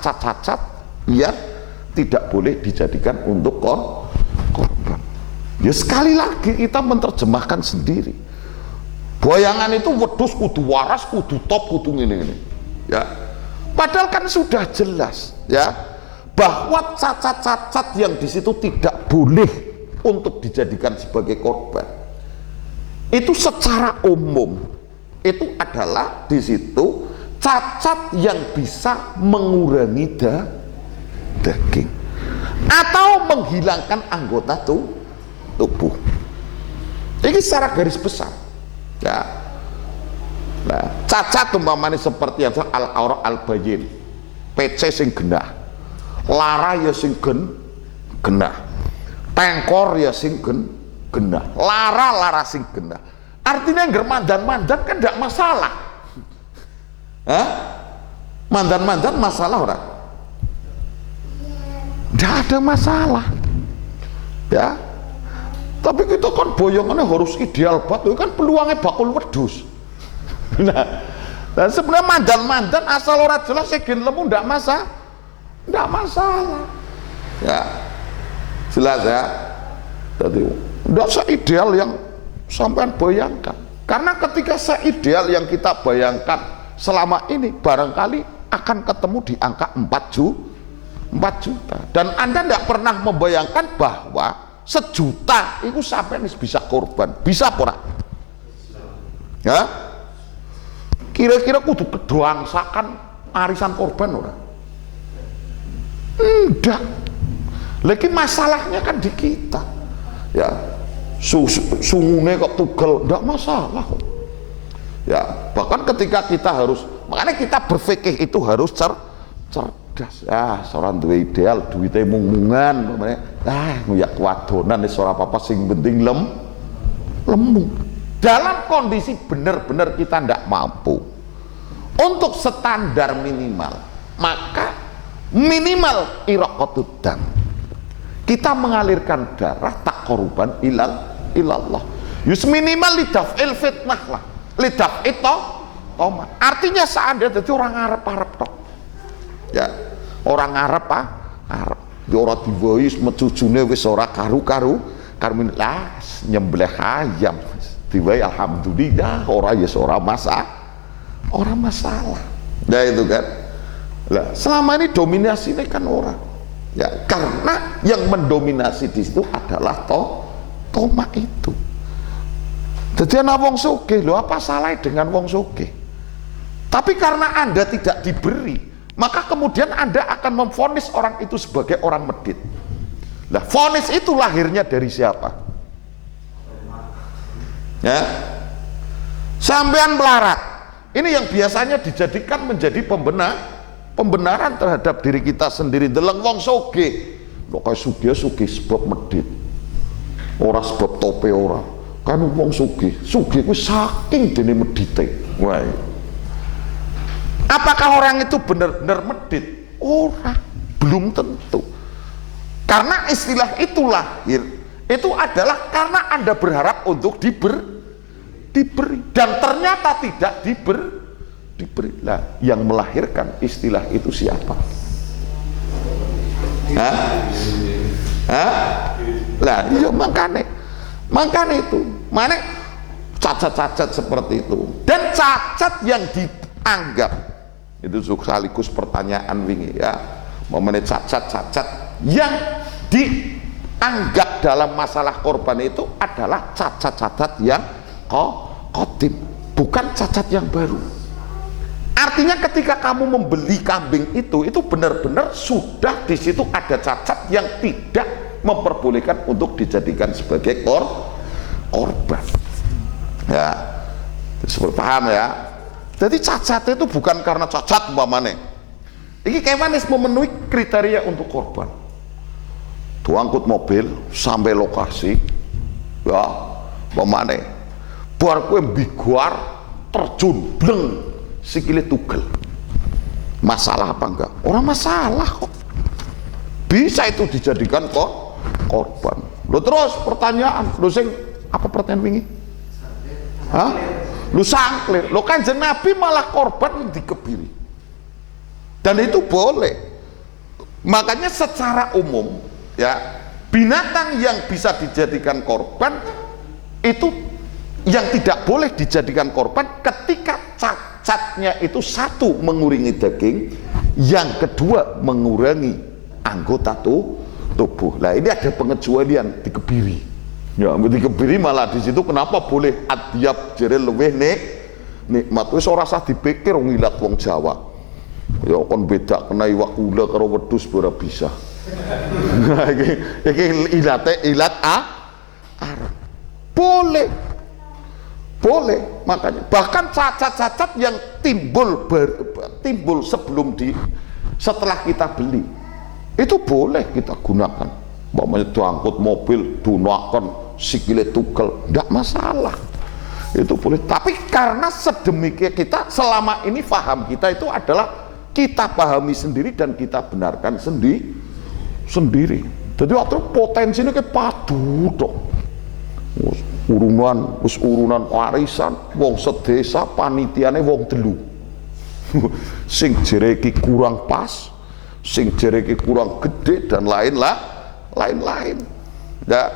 cacat-cacat yang tidak boleh dijadikan untuk korban. Ya sekali lagi kita menerjemahkan sendiri. Bayangan itu wedhus kudu waras, kudu top, kudu ngene-ngene. Ya. Padahal kan sudah jelas ya bahwa cacat-cacat yang di situ tidak boleh untuk dijadikan sebagai korban. Itu secara umum itu adalah di situ cacat yang bisa mengurangi daging atau menghilangkan anggota tubuh. Ini secara garis besar. Ya. Nah, cacat umpamanya seperti yang al-aura al-bayin, PC sing genah, lara ya sing genah, tengkor ya sing genah, lara sing genah. Artinya yang mandan-mandan kan tidak masalah. Hah? Mandan-mandan masalah orang? Tidak ada masalah. Ya. Tapi kita kan boyongannya harus ideal banget, kan peluangnya bakul wedhus. Nah, dan sebenarnya mandan-mandan asal orang jelas segen lemu tidak masalah. Ya, jelas ya. Jadi tidak seideal yang sampean bayangkan. Karena ketika seideal yang kita bayangkan selama ini barangkali akan ketemu di angka 4 juta. Dan Anda tidak pernah membayangkan bahwa 1 juta itu sampai bisa korban, bisa pora? Ya, kira-kira kudu kedangsakan arisan korban ora? Enggak. Lagi masalahnya kan di kita. Ya, sungune kok tugel, enggak masalah kok. Ya, bahkan ketika kita harus, makanya kita berfikih itu harus cerdas. Ya, seorang duwe ideal, duwite mung-mungan, nguyak wadonan wis ora apa-apa sing penting lemu. Dalam kondisi benar-benar kita tidak mampu untuk standar minimal, maka minimal iraqatud dam, kita mengalirkan darah tak korban ilallah. Yus minimal lidaf'il fitnah lah, lidaf'it tomat. Artinya seandainya jadi orang Arab tok. Ya, orang Arab Arab. Ora diwis mecucune wis ora karu-karu, karmin las nyembelih ayam. Diwai alhamdulillah orang ya orang masalah. Nah itu kan. Lah selama ini dominasi ini kan orang. Ya karena yang mendominasi di situ adalah tomak itu. Jadi ana wong sugih, lho apa salah dengan wong sugih? Tapi karena Anda tidak diberi, maka kemudian Anda akan memvonis orang itu sebagai orang medit. Lah vonis itu lahirnya dari siapa? Ya, sampean melarat. Ini yang biasanya dijadikan menjadi pembenaran terhadap diri kita sendiri. Deleng wong sugih, kok kaya sugih sebab medit, ora sebab tope ora. Kan wong sugih ku saking dene medite. Wah. Apakah orang itu benar-benar medit? Ora, belum tentu. Karena istilah itu lahir itu adalah karena Anda berharap untuk diberi, dan ternyata tidak diberi. Lah, yang melahirkan istilah itu siapa? Lah, iya makanya itu. Mana cacat-cacat seperti itu. Dan cacat yang dianggap itu sekaligus pertanyaan wingi ya. Mengenai cacat-cacat yang dianggap dalam masalah korban itu adalah cacat-cacat yang qadim, bukan cacat yang baru. Artinya ketika kamu membeli kambing itu benar-benar sudah di situ ada cacat yang tidak memperbolehkan untuk dijadikan sebagai korban. Ya, seperti paham ya. Jadi cacat itu bukan karena cacat umpamane. Ini kayak manis memenuhi kriteria untuk korban. Angkut mobil sampai lokasi, ya, umpamane. Bar kowe mbiguar terjun bleng sikile tugel. Masalah apa enggak? Orang masalah kok. Bisa itu dijadikan korban. Lo terus pertanyaan, lo sing apa pertanyaan wingi? Hah? Lu sangklir. Lo Kanjeng Nabi malah korban yang dikebiri. Dan itu boleh. Makanya secara umum ya, binatang yang bisa dijadikan korban itu, yang tidak boleh dijadikan korban ketika cacatnya itu satu mengurangi daging, yang kedua mengurangi anggota tubuh. Nah ini ada pengecualian di Kebiri. Ya, di Kebiri malah di situ kenapa boleh adyab jere luweh nikmat wis ora usah dipikir ngilat wong Jawa. Ya kon beda kena iwak gula karo wedhus ora bisa. Nah, iki ilat arang. Boleh, makanya bahkan cacat-cacat yang timbul setelah kita beli itu boleh kita gunakan. Umpamanya diangkut mobil, gunakan sikile tukel, enggak masalah. Itu boleh. Tapi karena sedemikian kita selama ini paham kita itu adalah kita pahami sendiri dan kita benarkan sendiri. Jadi waktu potensi ini kayak padu dong. Urunan warisan, wong sedesa panitiane wong telu. Sing jereki kurang pas, sing jereki kurang gede dan lain-lain. Ya.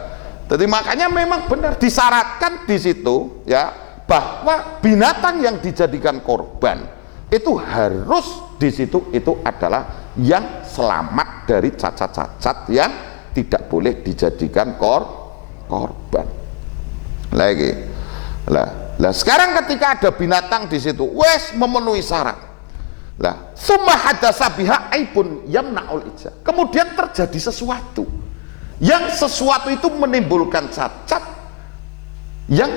Jadi makanya memang benar disyaratkan di situ ya, bahwa binatang yang dijadikan korban itu harus di situ itu adalah yang selamat dari cacat-cacat yang tidak boleh dijadikan korban. Lagi, lah sekarang ketika ada binatang di situ, wes memenuhi syarat. Lah, summa hadasa biha aibun yamna'ul ijza. Kemudian terjadi sesuatu, yang sesuatu itu menimbulkan cacat yang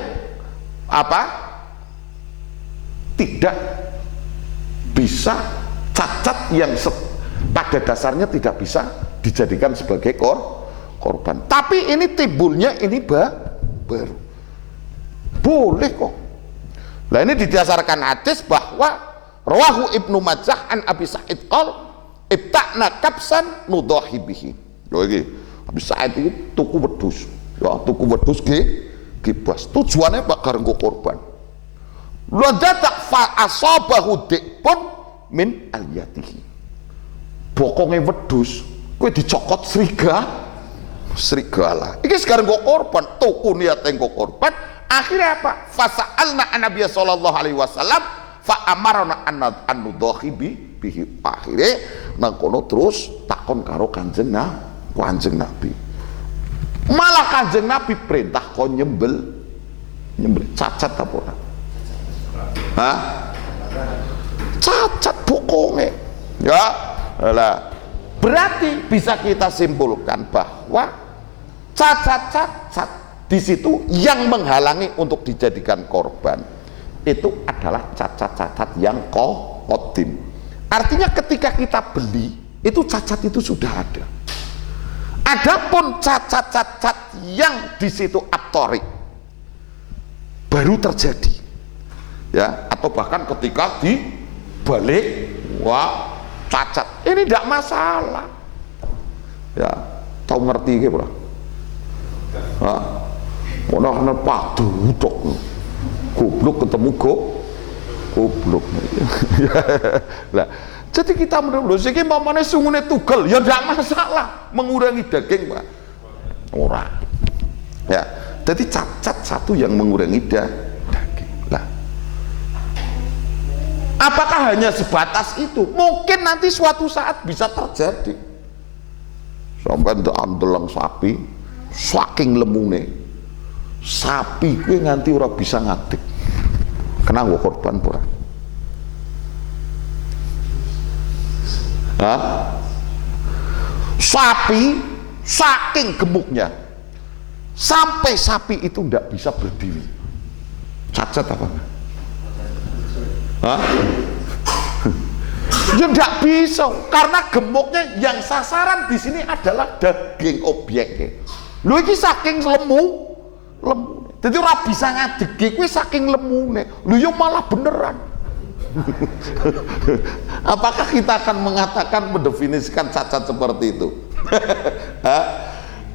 apa? Tidak bisa, cacat yang pada dasarnya tidak bisa dijadikan sebagai korban. Tapi ini timbulnya ini baru. Boleh kok. Nah ini didasarkan hadis bahwa rawahu Ibnu Majah an Abi Sa'id qol ibta'na kabsan nudahi bihi. Lho iki Abi Sa'id iki tuku wedhus. Ya tuku wedhus gibas. Tujuannya bakar nggo korban. Ladatak fa asabahu dikpun min aliyatihi. Bokonge wedhus kowe dicokot serigala. Iki sekarang nggo korban, tuku niate nggo korban. Akhirnya apa? Fasa'alna an-nabiy sallallahu alaihi wasallam fa amarna an nudahi bihi. Akhirnya nang kono terus takon karo Kanjeng Nabi. Malah Kanjeng Nabi perintah kon nyembel cacat apa ora? Hah? Cacat bokonge. Ya, lah. Berarti bisa kita simpulkan bahwa cacat-cacat di situ yang menghalangi untuk dijadikan korban itu adalah cacat-cacat yang qadim. Artinya ketika kita beli itu cacat itu sudah ada. Adapun cacat-cacat yang di situ abtori baru terjadi, ya, atau bahkan ketika dibalik, wah cacat ini tidak masalah, ya, tahu ngerti gitu lah. Mana padu tok, goblok ketemu goblok. Lah, jadi kita menurut sih mamane sungune tugel, ya tidak masalah mengurangi daging, Pak. Ora. Ya, jadi cacat satu yang mengurangi daging. Lah, apakah hanya sebatas itu? Mungkin nanti suatu saat bisa terjadi. Sampai untuk andelang sapi, saking lemune. Sapi kuwi nganti ora bisa ngadeg. Kena nggo korban ora? Hah? Sapi saking gemuknya sampai sapi itu tidak bisa berdiri. Cacat apa? Hah? Ya tidak bisa karena gemuknya, yang sasaran di sini adalah daging objeknya. Lho iki saking lemu. Jadi ora bisa ngadegi kuwi saking lemune. Lho yo malah beneran. Apakah kita akan mengatakan mendefinisikan cacat seperti itu?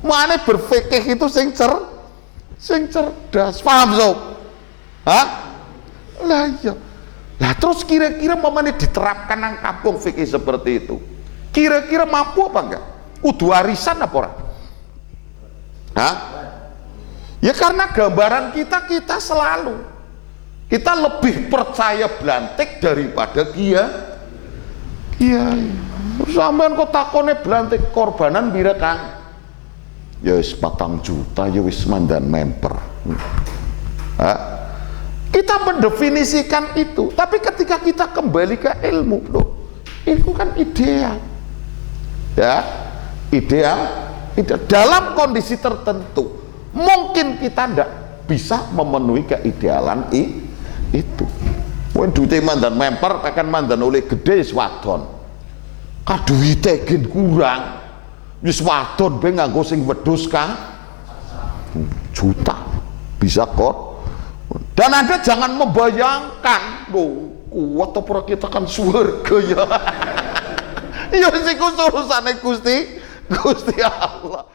Mane berfikih itu sing cerdas, paham sob? Hah? Lah iya. Lah terus kira-kira mamane diterapkan nang kampung fikih seperti itu. Kira-kira mampu apa enggak? Kudu warisan apa ora? Hah? Ya karena gambaran kita selalu kita lebih percaya Blantik daripada kiai. Sampean kok takone Blantik korbanan pira Kang? Ya wis 4 juta ya wis mandan memper. Hah? Kita mendefinisikan itu, tapi ketika kita kembali ke ilmu, loh, itu kan ideal. Ya, ideal dalam kondisi tertentu mungkin kita ndak bisa memenuhi keidealan itu. When duite mandan memper tekan mandan oleh gede wadon kaduwite gen kurang wis wadon be nganggo sing wedhus juta bisa kok. Dan Anda jangan membayangkan loh kuat apa kita kan surga ya. Ya sik urusane Gusti Allah.